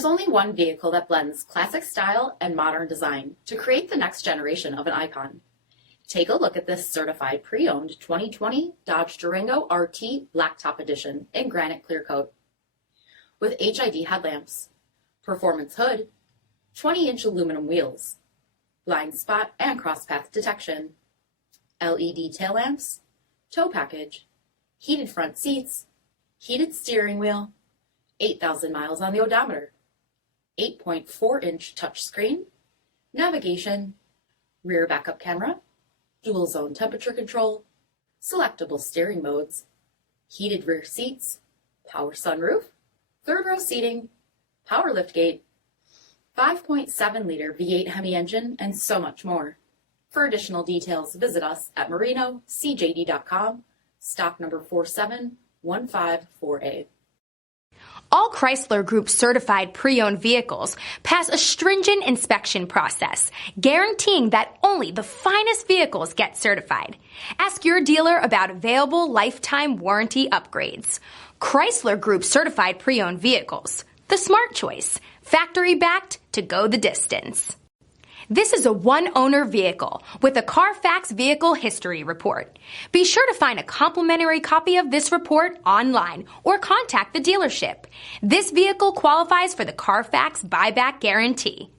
There's only one vehicle that blends classic style and modern design to create the next generation of an icon. Take a look at this certified pre-owned 2020 Dodge Durango RT Blacktop Edition in granite clear coat. With HID headlamps, performance hood, 20-inch aluminum wheels, blind spot and crosspath detection, LED tail lamps, tow package, heated front seats, heated steering wheel, 8,000 miles on the odometer, 8.4-inch touchscreen, navigation, rear backup camera, dual zone temperature control, selectable steering modes, heated rear seats, power sunroof, third row seating, power liftgate, 5.7-liter V8 HEMI engine, and so much more. For additional details, visit us at marinocjd.com, stock number 47154A. All Chrysler Group certified pre-owned vehicles pass a stringent inspection process, guaranteeing that only the finest vehicles get certified. Ask your dealer about available lifetime warranty upgrades. Chrysler Group certified pre-owned vehicles, the smart choice, factory backed to go the distance. This is a one-owner vehicle with a CARFAX vehicle history report. Be sure to find a complimentary copy of this report online or contact the dealership. This vehicle qualifies for the CARFAX buyback guarantee.